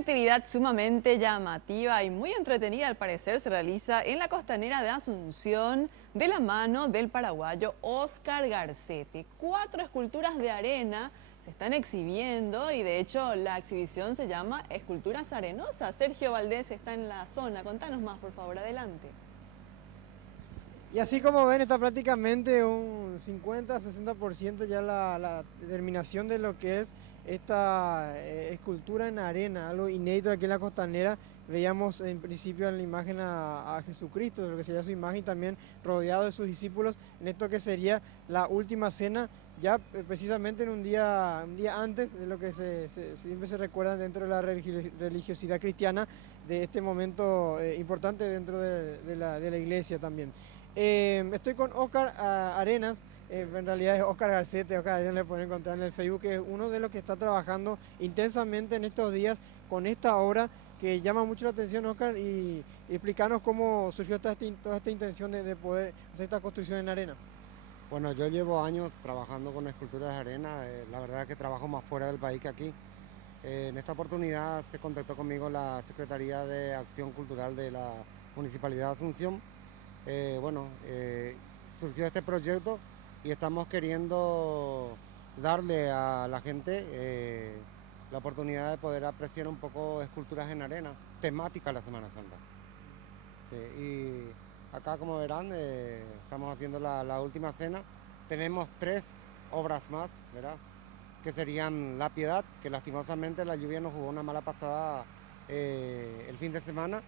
actividad sumamente llamativa y muy entretenida al parecer se realiza en la costanera de Asunción de la mano del paraguayo Óscar Garcete. 4 esculturas de arena se están exhibiendo y de hecho la exhibición se llama Esculturas Arenosas. Sergio Valdés está en la zona. Contanos más, por favor, adelante. Y así como ven, está prácticamente un 50-60% ya la terminación de lo que es esta escultura en arena, algo inédito aquí en la costanera. Veíamos en principio en la imagen a Jesucristo, lo que sería su imagen, también rodeado de sus discípulos, en esto que sería la última cena, ya precisamente en un día antes de lo que siempre se recuerda dentro de la religiosidad cristiana, de este momento importante dentro de la iglesia también. Estoy con Óscar Arenas, en realidad es Óscar Garcete. Óscar Arenas le pueden encontrar en el Facebook, que es uno de los que está trabajando intensamente en estos días con esta obra que llama mucho la atención, Óscar, y explicarnos cómo surgió toda esta intención de poder hacer esta construcción en arena. Bueno, yo llevo años trabajando con esculturas de arena, la verdad es que trabajo más fuera del país que aquí. En esta oportunidad se contactó conmigo la Secretaría de Acción Cultural de la Municipalidad de Asunción. Surgió este proyecto y estamos queriendo darle a la gente la oportunidad de poder apreciar un poco esculturas en arena, temática la Semana Santa. Sí, y acá, como verán, estamos haciendo la última cena. Tenemos 3 obras más, ¿verdad? Que serían La Piedad, que lastimosamente la lluvia nos jugó una mala pasada el fin de semana,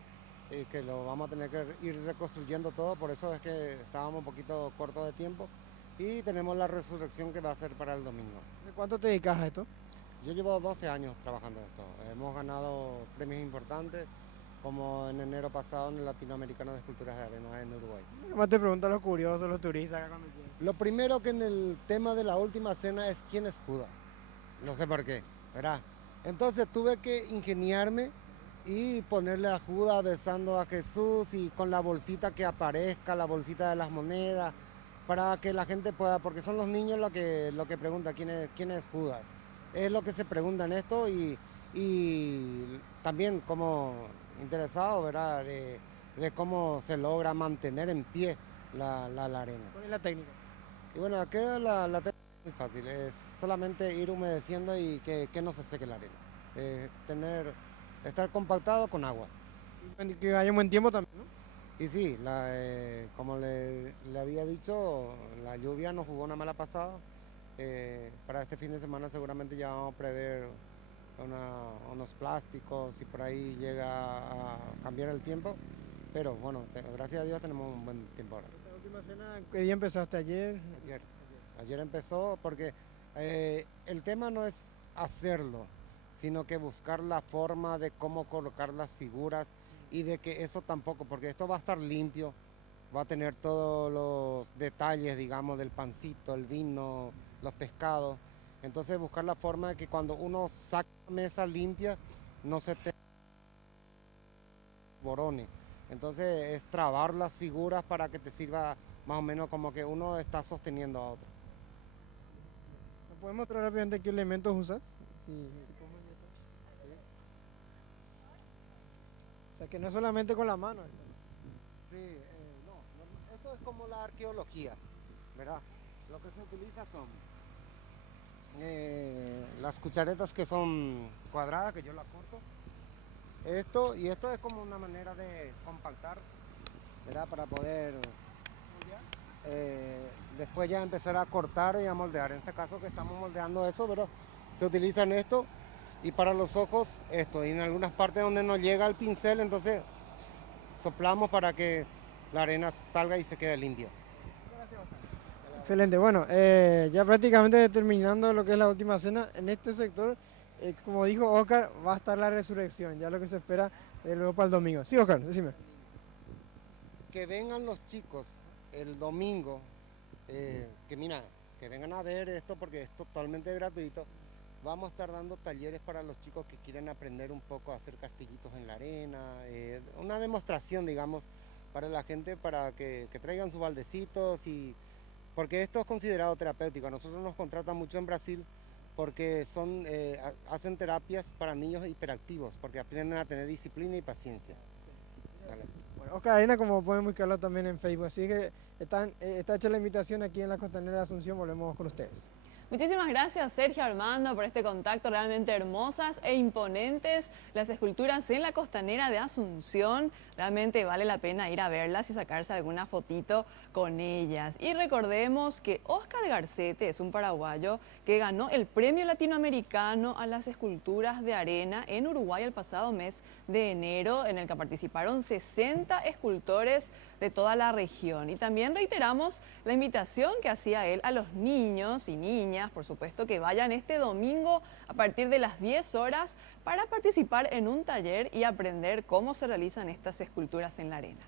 que lo vamos a tener que ir reconstruyendo todo, por eso es que estábamos un poquito cortos de tiempo. Y tenemos la Resurrección, que va a ser para el domingo. ¿De cuánto te dedicas a esto? Yo llevo 12 años trabajando en esto. Hemos ganado premios importantes, como en enero pasado en el Latinoamericano de Esculturas de Arena en Uruguay. Nomás te preguntan los curiosos, los turistas acá cuando quieren. Lo primero que en el tema de la última cena es quién es Judas. No sé por qué, ¿verdad? Entonces tuve que ingeniarme y ponerle a Judas besando a Jesús y con la bolsita que aparezca, la bolsita de las monedas, para que la gente pueda, porque son los niños lo que preguntan quién es Judas. Es lo que se pregunta en esto y también como interesado, ¿verdad? De cómo se logra mantener en pie la arena. ¿Cuál es la técnica? Y bueno, aquí la técnica es muy fácil, es solamente ir humedeciendo y que no se seque la arena. Estar compactado con agua. Y que haya un buen tiempo también, ¿no? Y sí, como le había dicho, la lluvia nos jugó una mala pasada. Para este fin de semana seguramente ya vamos a prever unos plásticos si por ahí llega a cambiar el tiempo. Pero bueno, gracias a Dios tenemos un buen tiempo ahora. ¿La última cena qué día empezaste? ¿Ayer? Ayer empezó porque el tema no es hacerlo, sino que buscar la forma de cómo colocar las figuras y de que eso tampoco, porque esto va a estar limpio, va a tener todos los detalles, digamos, del pancito, el vino, los pescados. Entonces buscar la forma de que cuando uno saca la mesa limpia, no se te borone. Entonces es trabar las figuras para que te sirva más o menos como que uno está sosteniendo a otro. ¿Nos puedes mostrar rápidamente qué elementos usas? Sí. O sea, que no es solamente con la mano. Sí, esto es como la arqueología, ¿verdad? Lo que se utiliza son las cucharetas que son cuadradas, que yo la corto. Esto es como una manera de compactar, ¿verdad? Para poder después ya empezar a cortar y a moldear. En este caso que estamos moldeando eso, pero se utilizan esto. Y para los ojos esto, y en algunas partes donde no llega el pincel, entonces soplamos para que la arena salga y se quede limpia. Excelente, bueno, ya prácticamente terminando lo que es la última cena, en este sector, como dijo Óscar, va a estar la resurrección, ya lo que se espera luego para el domingo. Sí, Óscar, decime. Que vengan los chicos el domingo, que vengan a ver esto porque es totalmente gratuito. Vamos a estar dando talleres para los chicos que quieren aprender un poco a hacer castillitos en la arena, una demostración, digamos, para la gente, para que traigan sus baldecitos, porque esto es considerado terapéutico. A nosotros nos contratan mucho en Brasil porque hacen terapias para niños hiperactivos, porque aprenden a tener disciplina y paciencia. Dale. Bueno, Oscar Arena, como pueden buscarlo también en Facebook, así que está hecha la invitación aquí en la Costanera de Asunción, volvemos con ustedes. Muchísimas gracias Sergio Armando por este contacto, realmente hermosas e imponentes las esculturas en la Costanera de Asunción. Realmente vale la pena ir a verlas y sacarse alguna fotito con ellas. Y recordemos que Oscar Garcete es un paraguayo que ganó el Premio Latinoamericano a las Esculturas de Arena en Uruguay el pasado mes de enero, en el que participaron 60 escultores de toda la región. Y también reiteramos la invitación que hacía él a los niños y niñas, por supuesto, que vayan este domingo a partir de las 10 horas para participar en un taller y aprender cómo se realizan estas esculturas en la arena.